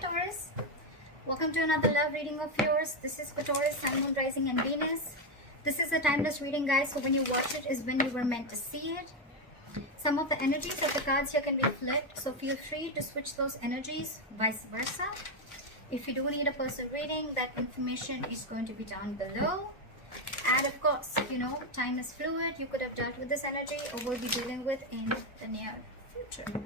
Taurus. Welcome to another love reading of yours. This is for Taurus, Sun, Moon, Rising and Venus. This is a timeless reading, guys, so when you watch it is when you were meant to see it. Some of the energies of the cards here can be flipped, so feel free to switch those energies, vice versa. If you do need a personal reading, that information is going to be down below. And of course, time is fluid. You could have dealt with this energy or will be dealing with in the near future.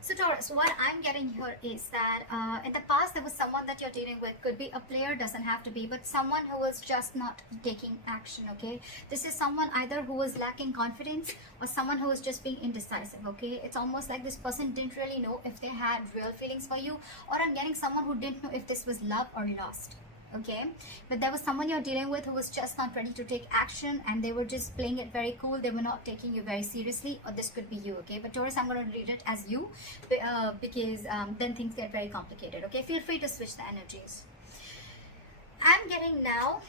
So Taurus, what I'm getting here is that in the past there was someone that you're dealing with. Could be a player, doesn't have to be, but someone who is just not taking action, okay? This is someone either who is lacking confidence or someone who is just being indecisive, okay? It's almost like this person didn't really know if they had real feelings for you, or I'm getting someone who didn't know if this was love or lust. Okay, but there was someone you're dealing with who was just not ready to take action, and they were just playing it very cool. They were not taking you very seriously, or this could be you. Okay, but Taurus, I'm going to read it as you because then things get very complicated. Okay, feel free to switch the energies. I'm getting now,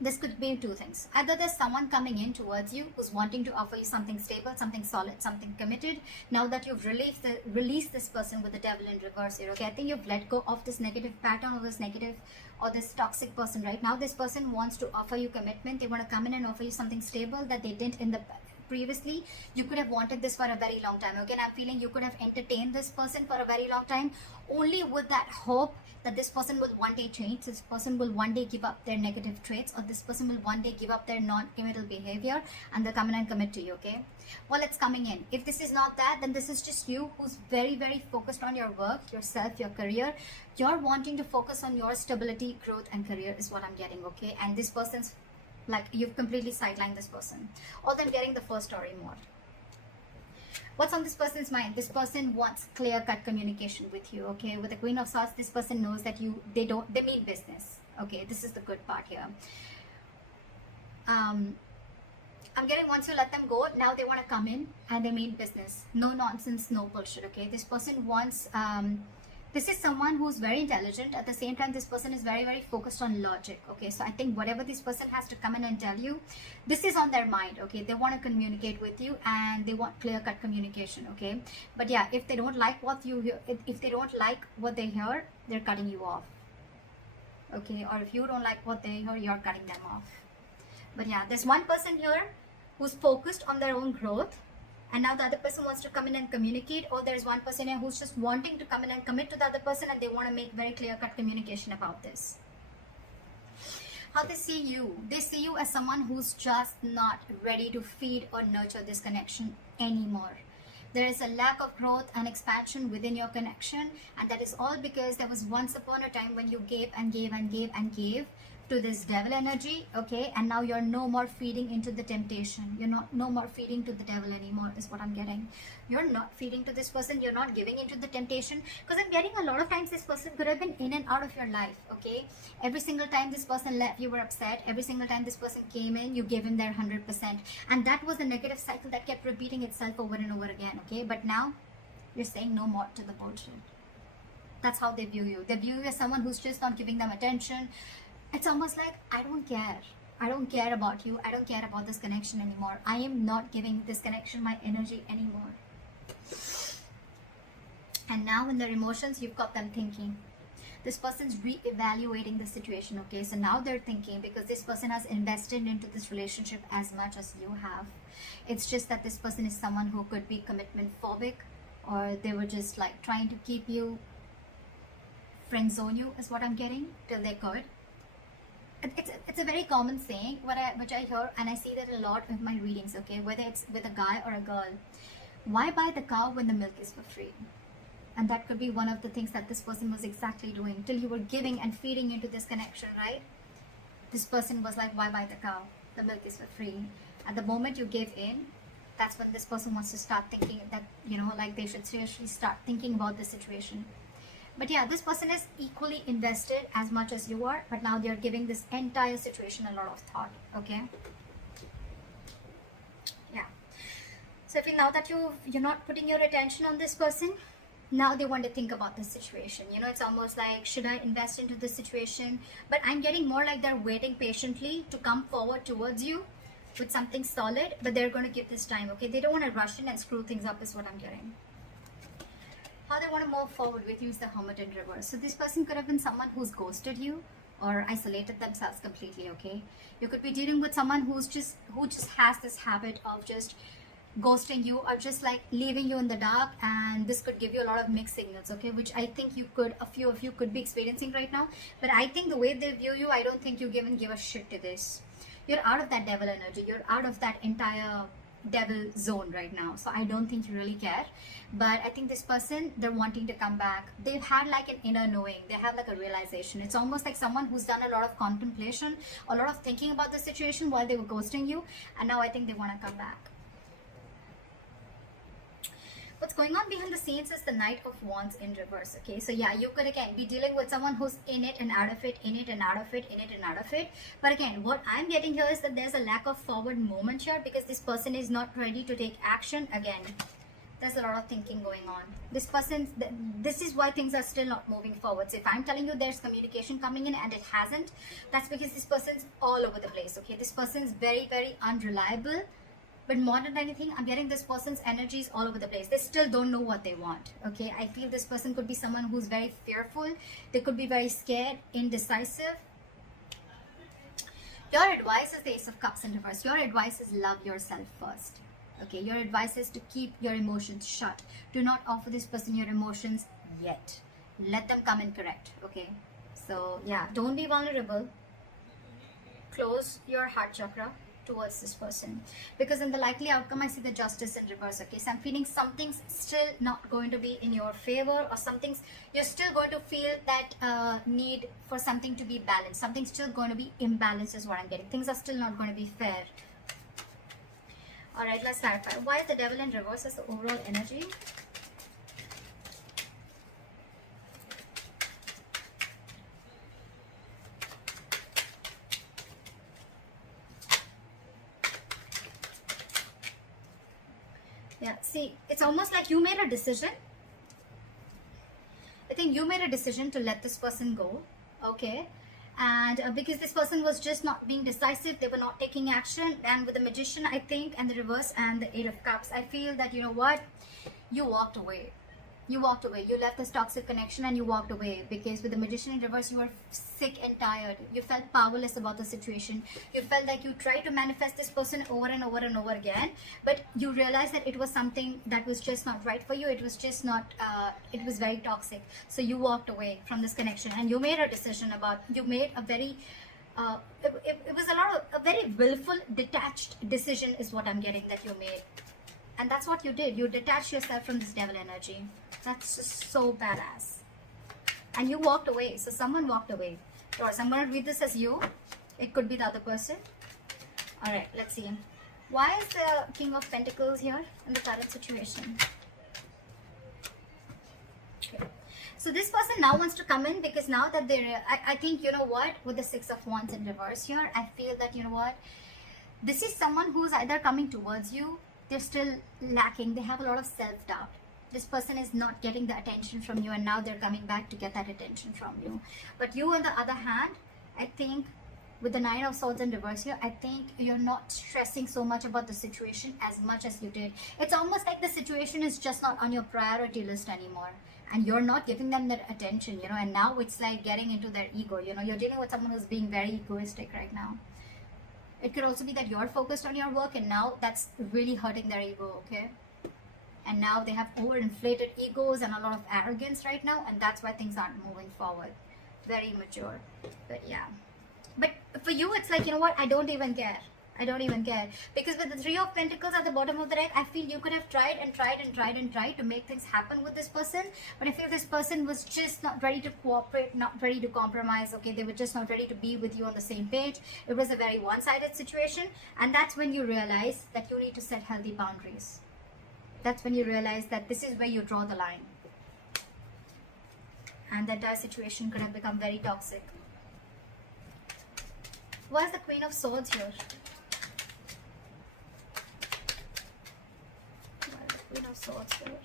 this could be two things. Either there's someone coming in towards you who's wanting to offer you something stable, something solid, something committed. Now that you've released this person with the devil in reverse here, okay? I think you've let go of this negative pattern or this negative or this toxic person. Right now, this person wants to offer you commitment. They want to come in and offer you something stable that they didn't in the previously. You could have wanted this for a very long time. Okay, and I'm feeling you could have entertained this person for a very long time, only with that hope that this person will one day change, this person will one day give up their negative traits, or this person will one day give up their non-committal behavior and they'll come in and commit to you. Okay, well, it's coming in. If this is not that, then this is just you who's very, very focused on your work, yourself, your career. You're wanting to focus on your stability, growth and career is what I'm getting. Okay, and this person's like you've completely sidelined this person. Although I'm getting the first story more. What's on this person's mind? This person wants clear-cut communication with you. Okay, with the Queen of Swords, this person knows that they mean business. Okay, this is the good part here. I'm getting once you let them go, now they want to come in and they mean business. No nonsense, no bullshit. Okay, this person wants this is someone who's very intelligent. At the same time, this person is very, very focused on logic. Okay, so I think whatever this person has to come in and tell you, this is on their mind. Okay, they want to communicate with you and they want clear-cut communication. Okay, but yeah, if they don't like what you hear, if they don't like what they hear, they're cutting you off. Okay, or if you don't like what they hear, you're cutting them off. But yeah, there's one person here who's focused on their own growth, and now the other person wants to come in and communicate, or there's one person here who's just wanting to come in and commit to the other person, and they want to make very clear-cut communication about this. How they see you as someone who's just not ready to feed or nurture this connection anymore. There is a lack of growth and expansion within your connection, and that is all because there was once upon a time when you gave and gave and gave and gave to this devil energy. Okay, and now you're no more feeding into the temptation. You're no more feeding to the devil anymore is what I'm getting. You're not feeding to this person. You're not giving into the temptation, because I'm getting a lot of times this person could have been in and out of your life. Okay, every single time this person left, you were upset. Every single time this person came in, you gave him their 100%, and that was the negative cycle that kept repeating itself over and over again. Okay, but now you're saying no more to the bullshit. That's how they view you. They view you as someone who's just not giving them attention. It's almost like, I don't care. I don't care about you. I don't care about this connection anymore. I am not giving this connection my energy anymore. And now in their emotions, you've got them thinking. This person's re-evaluating the situation. Okay, so now they're thinking, because this person has invested into this relationship as much as you have. It's just that this person is someone who could be commitment phobic, or they were just like trying to keep you, friend zone you is what I'm getting, till they could. It's a very common saying which I hear, and I see that a lot in my readings. Okay, whether it's with a guy or a girl, why buy the cow when the milk is for free? And that could be one of the things that this person was exactly doing, till you were giving and feeding into this connection, right? This person was like, why buy the cow? The milk is for free. At the moment you give in, that's when this person wants to start thinking that, like they should seriously start thinking about the situation. But yeah, this person is equally invested as much as you are, but now they're giving this entire situation a lot of thought. Okay, yeah. So if now that you're not putting your attention on this person, now they want to think about this situation. It's almost like, should I invest into this situation? But I'm getting more like they're waiting patiently to come forward towards you with something solid, but they're going to give this time. Okay, they don't want to rush in and screw things up is what I'm getting. how they want to move forward with you is the Hermit in reverse. So this person could have been someone who's ghosted you or isolated themselves completely, okay? You could be dealing with someone who just has this habit of just ghosting you or just like leaving you in the dark, and this could give you a lot of mixed signals, okay, which I think a few of you could be experiencing right now. But I think the way they view you, I don't think you even give a shit to this. You're out of that devil energy, you're out of that entire devil zone right now, so I don't think you really care. But I think this person, they're wanting to come back. They've had like an inner knowing, they have like a realization. It's almost like someone who's done a lot of contemplation, a lot of thinking about the situation while they were ghosting you, and now I think they want to come back. What's going on behind the scenes is the Knight of Wands in reverse, okay? So yeah, you could again be dealing with someone who's in it and out of it, in it and out of it, in it and out of it. But again, what I'm getting here is that there's a lack of forward movement here because this person is not ready to take action. Again, there's a lot of thinking going on. This is why things are still not moving forward. So if I'm telling you there's communication coming in and it hasn't, that's because this person's all over the place, okay? This person's very, very unreliable. But more than anything, I'm getting this person's energies all over the place. They still don't know what they want, okay? I feel this person could be someone who's very fearful. They could be very scared, indecisive. Your advice is the Ace of Cups in reverse. Your advice is love yourself first, okay? Your advice is to keep your emotions shut. Do not offer this person your emotions yet. Let them come in correct, okay? So yeah, don't be vulnerable. Close your heart chakra towards this person, because in the likely outcome I see the Justice in reverse, okay? So I'm feeling something's still not going to be in your favor, or you're still going to feel that need for something to be balanced. Something's still going to be imbalanced is what I'm getting. Things are still not going to be fair. All right, let's clarify. Why is the Devil in reverse as the overall energy? Yeah, see, it's almost like you made a decision. I think you made a decision to let this person go, okay? And because this person was just not being decisive, they were not taking action. And with the Magician, I think, and the reverse and the Eight of Cups, I feel that, you know what? You walked away. You walked away. You left this toxic connection and you walked away, because with the Magician in reverse, you were sick and tired. You felt powerless about the situation. You felt like you tried to manifest this person over and over and over again, but you realized that it was something that was just not right for you. It was just not, it was very toxic. So you walked away from this connection and you made a decision you made a very, it was a very willful, detached decision is what I'm getting that you made. And that's what you did. You detached yourself from this devil energy. That's just so badass. And you walked away. So someone walked away. Or I'm going to read this as you. It could be the other person. Alright, let's see. Why is the King of Pentacles here in the current situation? Okay. So this person now wants to come in, because now that I think, you know what, with the Six of Wands in reverse here, I feel that, you know what, this is someone who's either coming towards you, they're still lacking, they have a lot of self-doubt. This person is not getting the attention from you, and now they're coming back to get that attention from you. But you, on the other hand, I think with the Nine of Swords in reverse here, I think you're not stressing so much about the situation as much as you did. It's almost like the situation is just not on your priority list anymore, and you're not giving them that attention, you know, and now it's like getting into their ego, you know. You're dealing with someone who's being very egoistic right now. It could also be that you're focused on your work, and now that's really hurting their ego, okay? And now they have overinflated egos and a lot of arrogance right now, and that's why things aren't moving forward. Very immature. But yeah. But for you, it's like, you know what, I don't even care. I don't even care. Because with the Three of Pentacles at the bottom of the deck, I feel you could have tried and tried and tried and tried to make things happen with this person. But I feel this person was just not ready to cooperate, not ready to compromise, okay? They were just not ready to be with you on the same page. It was a very one-sided situation. And that's when you realize that you need to set healthy boundaries. That's when you realize that this is where you draw the line. And the entire situation could have become very toxic. Why is the Queen of Swords here? Why is the Queen of Swords here?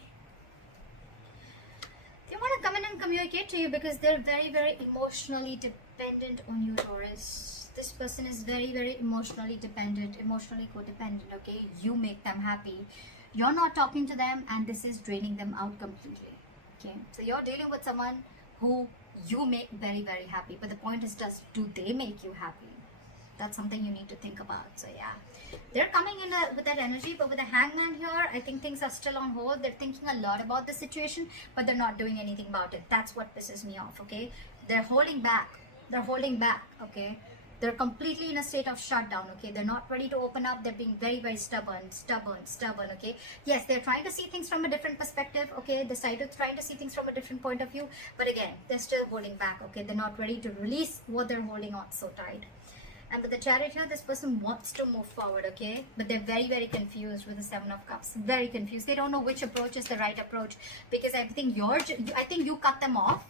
They want to come in and communicate to you because they're very, very emotionally dependent on you, Taurus. This person is very, very emotionally dependent, emotionally codependent, okay? You make them happy. You're not talking to them, and this is draining them out completely. Okay, so you're dealing with someone who you make very, very happy, but the point is, do they make you happy? That's something you need to think about. So yeah, they're coming in with that energy, but with the Hangman here, I think things are still on hold. They're thinking a lot about the situation, but they're not doing anything about it. That's what pisses me off. Okay, they're holding back. Okay, they're completely in a state of shutdown. Okay, they're not ready to open up. They're being very, very stubborn. Okay, yes, they're trying to see things from a different perspective. Okay, they're trying to see things from a different point of view, but again, they're still holding back. Okay, they're not ready to release what they're holding on so tight. And with the Chariot here, this person wants to move forward, okay? But they're very, very confused with the Seven of Cups. Very confused. They don't know which approach is the right approach, because I think you cut them off,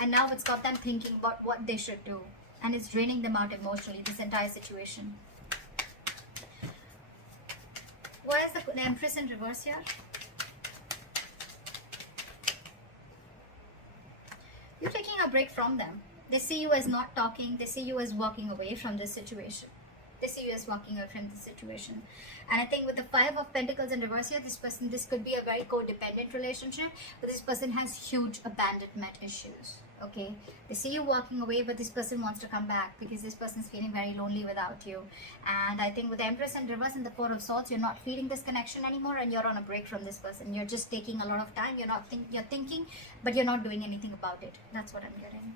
and now it's got them thinking about what they should do, and it's draining them out emotionally, this entire situation. Why is the Empress in reverse here? You're taking a break from them. They see you as not talking. They see you as walking away from this situation. And I think with the Five of Pentacles in reverse here, this could be a very codependent relationship, but this person has huge abandonment issues. Okay, they see you walking away, but this person wants to come back because this person is feeling very lonely without you. And I think with the Empress in reverse and the Four of Swords, you're not feeling this connection anymore, and you're on a break from this person. You're just taking a lot of time. You're thinking, but you're not doing anything about it. That's what I'm getting.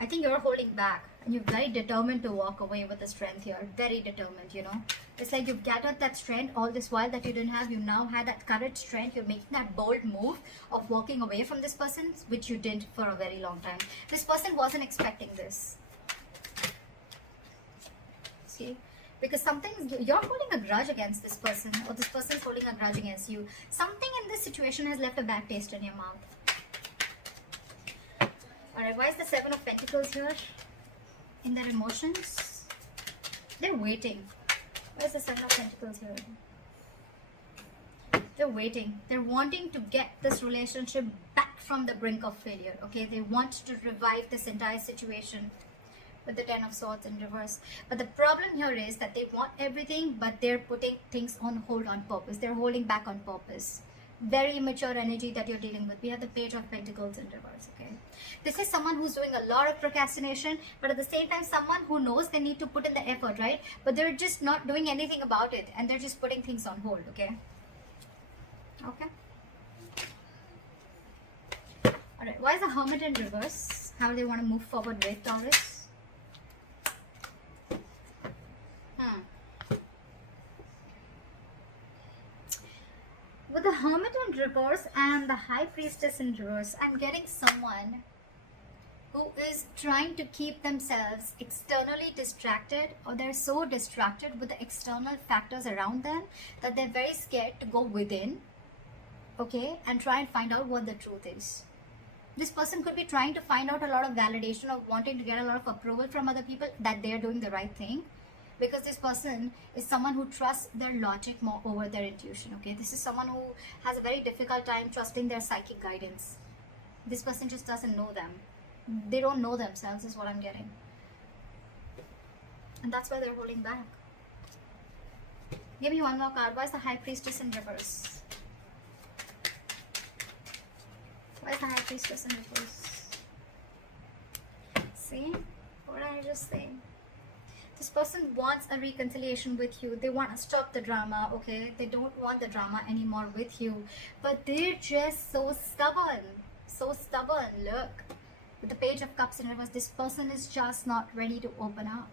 I think you're holding back, and you're very determined to walk away with the strength here. Very determined, you know. It's like you've gathered that strength all this while that you didn't have. You now had that courage, strength. You're making that bold move of walking away from this person, which you didn't for a very long time. This person wasn't expecting this. See? Because you're holding a grudge against this person, or this person's holding a grudge against you. Something in this situation has left a bad taste in your mouth. Alright, why is the Seven of Pentacles here? In their emotions? They're waiting. Why is the Seven of Pentacles here? They're waiting. They're wanting to get this relationship back from the brink of failure. Okay, they want to revive this entire situation with the Ten of Swords in reverse. But the problem here is that they want everything, but they're putting things on hold on purpose. They're holding back on purpose. Very immature energy that you're dealing with. We have the Page of Pentacles in reverse. Okay, this is someone who's doing a lot of procrastination, but at the same time someone who knows they need to put in the effort, right? But they're just not doing anything about it, and they're just putting things on hold. Okay. All right, why is the Hermit in reverse? How do they want to move forward with Taurus? With the Hermit in reverse and the High Priestess in reverse, I'm getting someone who is trying to keep themselves externally distracted, or they're so distracted with the external factors around them that they're very scared to go within, okay, and try and find out what the truth is. This person could be trying to find out a lot of validation, of wanting to get a lot of approval from other people that they're doing the right thing. Because this person is someone who trusts their logic more over their intuition, okay? This is someone who has a very difficult time trusting their psychic guidance. This person just doesn't know them. They don't know themselves is what I'm getting. And that's why they're holding back. Give me one more card. Why is the High Priestess in reverse? Why is the High Priestess in reverse? See? What did I just say? This person wants a reconciliation with you. They want to stop the drama, okay? They don't want the drama anymore with you. But they're just so stubborn. So stubborn. Look. With the Page of Cups in reverse, this person is just not ready to open up.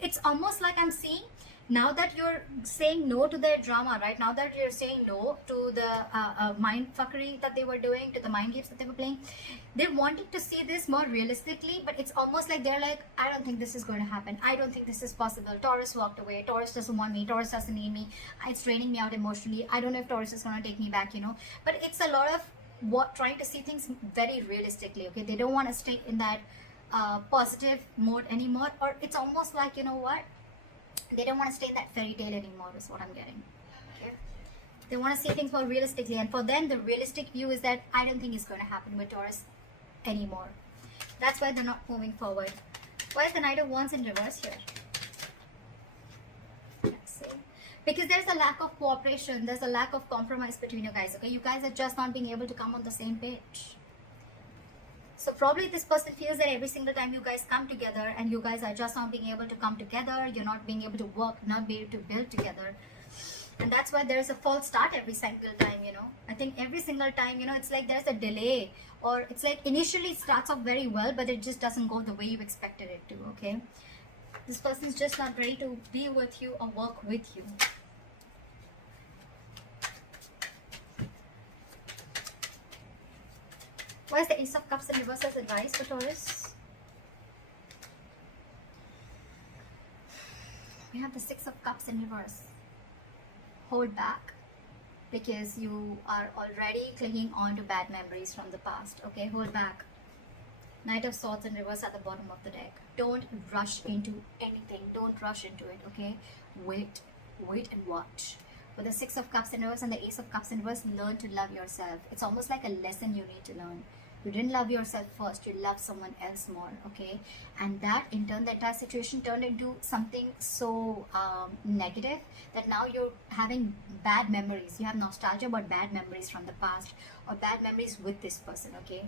It's almost like I'm seeing, now that you're saying no to their drama, right? Now that you're saying no to the mind fuckery that they were doing, to the mind games that they were playing, they wanted to see this more realistically, but it's almost like they're like, I don't think this is going to happen. I don't think this is possible. Taurus walked away. Taurus doesn't want me. Taurus doesn't need me. It's draining me out emotionally. I don't know if Taurus is going to take me back, you know. But it's a lot of trying to see things very realistically, okay? They don't want to stay in that positive mode anymore, or it's almost like, you know what? They don't want to stay in that fairy tale anymore is what I'm getting. Okay? They want to see things more realistically, and for them the realistic view is that I don't think it's going to happen with Taurus anymore. That's why they're not moving forward. Why is the Knight of Wands in reverse here? Let's see. because there's a lack of cooperation, there's a lack of compromise between you guys, okay? You guys are just not being able to come on the same page. So probably this person feels that every single time you guys come together and you guys are just not being able to come together, you're not being able to work, not be able to build together. And that's why there's a false start every single time, you know. I think every single time, you know, it's like there's a delay, or it's like initially it starts off very well, but it just doesn't go the way you expected it to, okay? This person's just not ready to be with you or work with you. Why is the Ace of Cups in reverse as advice for Taurus? We have the Six of Cups in reverse. Hold back, because you are already clinging on to bad memories from the past, okay? Hold back. Knight of Swords in reverse at the bottom of the deck. Don't rush into anything. Don't rush into it, okay? Wait and watch. With the Six of Cups in reverse and the Ace of Cups in reverse, learn to love yourself. It's almost like a lesson you need to learn. You didn't love yourself first, you love someone else more, okay? And that in turn, the entire situation turned into something so negative that now you're having bad memories. You have nostalgia about bad memories from the past, or bad memories with this person, okay?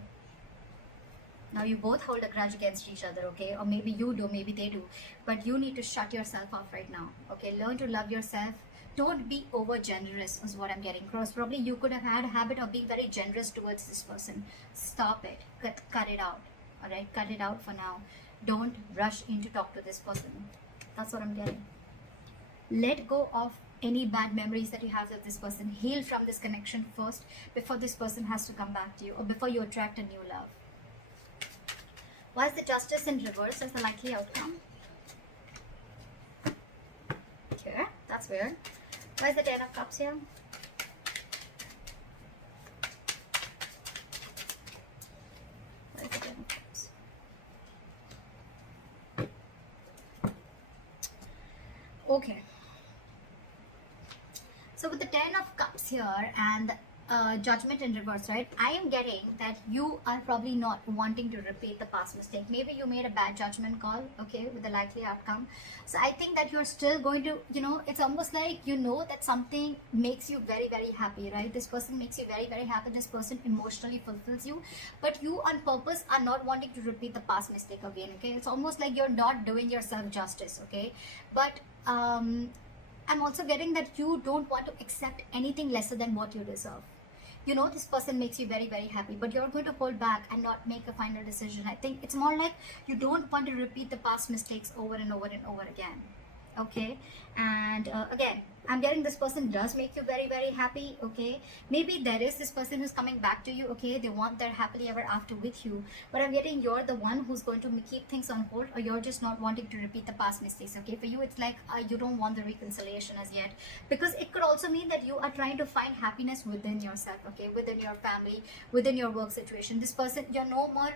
Now you both hold a grudge against each other, okay? Or maybe you do, maybe they do. But you need to shut yourself off right now, okay? Learn to love yourself. Don't be over generous is what I'm getting across. Probably you could have had a habit of being very generous towards this person. Stop it. Cut it out. Alright? Cut it out for now. Don't rush in to talk to this person. That's what I'm getting. Let go of any bad memories that you have with this person. Heal from this connection first before this person has to come back to you, or before you attract a new love. Why is the Justice in reverse as the likely outcome? Okay, that's weird. Why is the Ten of Cups here? Why is the Ten of Cups? Okay. So with the Ten of Cups here and Judgment in reverse, right? I am getting that you are probably not wanting to repeat the past mistake. Maybe you made a bad judgment call, okay, with the likely outcome. So I think that you're still going to, you know, it's almost like you know that something makes you very, very happy, right? This person makes you very, very happy. This person emotionally fulfills you. But you on purpose are not wanting to repeat the past mistake again, okay? It's almost like you're not doing yourself justice, okay? But I'm also getting that you don't want to accept anything lesser than what you deserve. You know, this person makes you very, very happy, but you're going to hold back and not make a final decision. I think it's more like you don't want to repeat the past mistakes over and over and over again. Okay, and again, I'm getting this person does make you very, very happy. Okay, maybe there is this person who's coming back to you. Okay, they want their happily ever after with you, but I'm getting you're the one who's going to keep things on hold, or you're just not wanting to repeat the past mistakes. Okay, for you it's like you don't want the reconciliation as yet, because it could also mean that you are trying to find happiness within yourself. Okay, within your family, within your work situation. This person, you're no more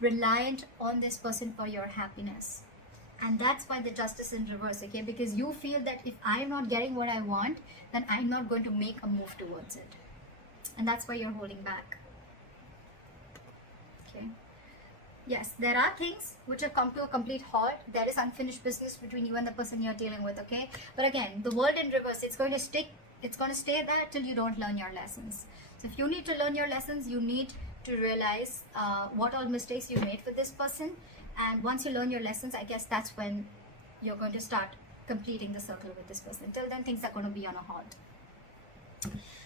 reliant on this person for your happiness. And that's why the Justice in reverse, okay? Because you feel that if I'm not getting what I want, then I'm not going to make a move towards it. And that's why you're holding back. Okay. Yes, there are things which have come to a complete halt. There is unfinished business between you and the person you're dealing with, okay? But again, the world in reverse, it's going to stick. It's going to stay there till you don't learn your lessons. So if you need to learn your lessons, you need to realize what all mistakes you made with this person. And once you learn your lessons, I guess that's when you're going to start completing the circle with this person. Till then, things are going to be on a halt.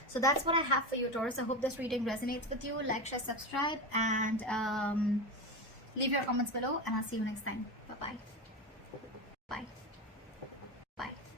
So that's what I have for you, Taurus. I hope this reading resonates with you. Like, share, subscribe, and leave your comments below. And I'll see you next time. Bye-bye.